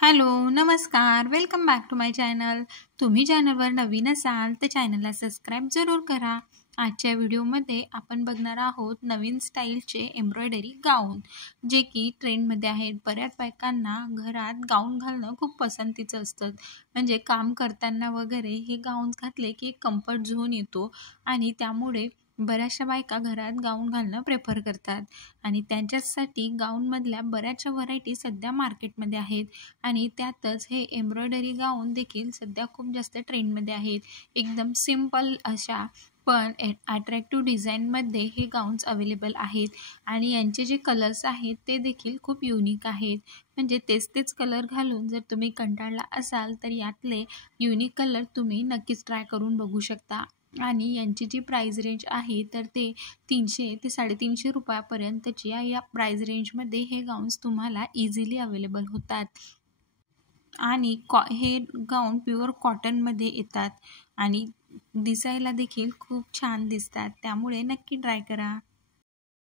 Hello, नमस्कार. Welcome back to my channel. तुम्ही चॅनलवर नवीन असाल तर चॅनलला सबस्क्राईब जरूर करा. आजच्या व्हिडिओमध्ये आपण बघणार आहोत नवीन स्टाईलचे एम्ब्रॉयडरी गाऊन, जे की ट्रेंडमध्ये आहेत. बऱ्याच बायकांना घरात गाऊन घालणं खूप पसंतीचं असतं. म्हणजे काम करताना वगैरे हे गाऊन घातले की एक कम्फर्ट झोन येतो आणि त्यामुळे बऱ्याचशा बायका घरात गाऊन घालणं प्रेफर करतात आणि त्यांच्यासाठी गाऊनमधल्या बऱ्याचशा व्हरायटी सध्या मार्केटमध्ये आहेत. आणि त्यातच हे एम्ब्रॉयडरी गाऊन देखील सध्या खूप जास्त ट्रेंडमध्ये आहेत. एकदम सिंपल अशा पण अट्रॅक्टिव्ह डिझाईनमध्ये हे गाऊन्स अवेलेबल आहेत आणि यांचे जे कलर्स आहेत ते देखील खूप युनिक आहेत. म्हणजे तेच कलर घालून जर तुम्ही कंटाळला असाल तर यातले युनिक कलर तुम्ही नक्कीच ट्राय करून बघू शकता. आणि यांची जी प्राइस रेंज आहे तर ते 300 ते 350 रुपयापर्यंतची या प्राइस रेंजमध्ये हे गाऊन्स तुम्हाला इझिली अवेलेबल होतात. आणि हे गाऊन प्युअर कॉटनमध्ये येतात आणि दिसायला देखील खूप छान दिसतात. त्यामुळे नक्की ट्राय करा.